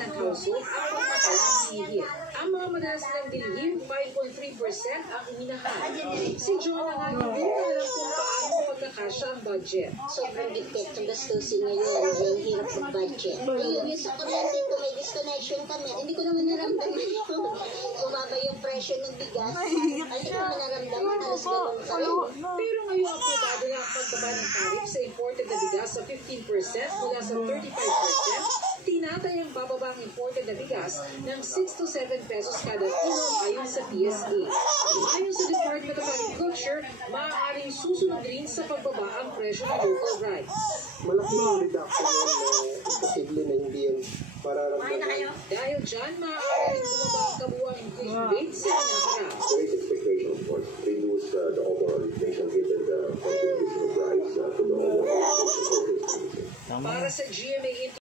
household ang pagmamahalang dinihit. Ang mga madalas nilang dinihit, 5.3% ang iminahal. Si John ang hindi na alam kung paano pagkakasya ang budget. Sobrang dikit ng gastusin ngayon. Yung hirap mag-budget. Ayun, yung sa kuryente ko, may disconnection kami. Hindi ko naman naramdaman yung bumaba yung presyo ng bigas. Hindi ko naman naramdaman. Halos ganun pa rin. Pero ngayon ang aprobado na ang pagbaba ng tarif sa imported na bigas sa 15% mula sa 35%, tinatayang bababa ang imported na bigas ng 6 to 7 pesos kada kilo ayon sa PSA. Ayon sa Department of Agriculture, maaaring susunod rin sa pagbaba ang presyo ng local rice. Malaking reduction yan na posible na hindi yun pararamdaman. Dahil dyan, maaaring bumaba ang kabuuang inflation rate sa hinaharap. There is expectation, of course, to reduce the overall inflation given the contribution of rice to the overall inflation. Para sa GMA